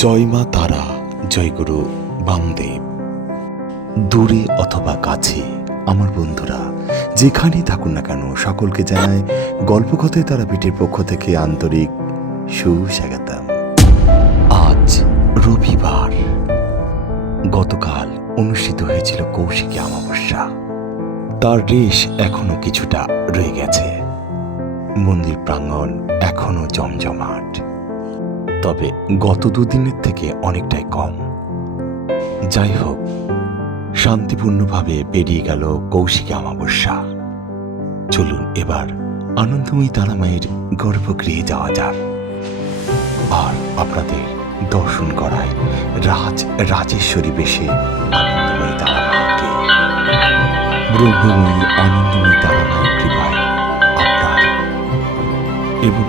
জয় মা তারা, জয় গুরু বামদেব। দূরে অথবা কাছে আমার বন্ধুরা যেখানেই থাকুন না কেন, সকলকে জানায় গল্পকথায় তারাপীঠের পক্ষ থেকে আন্তরিক সুস্বাগতম। আজ রবিবার। গতকাল অনুষ্ঠিত হয়েছিল কৌশিকী অমাবস্যা। তার রেশ এখনো কিছুটা রয়ে গেছে। মন্দির প্রাঙ্গণ এখনো জমজমাট, তবে গত দুদিনের থেকে অনেকটাই কম। যাই হোক, শান্তিপূর্ণভাবে পেরিয়ে গেল কৌশিকী অমাবস্যা। চলুন এবার আনন্দময়ী তারামায়ের গর্ভগৃহে যাওয়া যাক আর আপনাদের দর্শন করায় রাজেশ্বরী বেশে আনন্দময়ী তারামাকে। ব্রহ্মময়ী আনন্দময়ী তারামায়ের কৃপায় আপনার এবং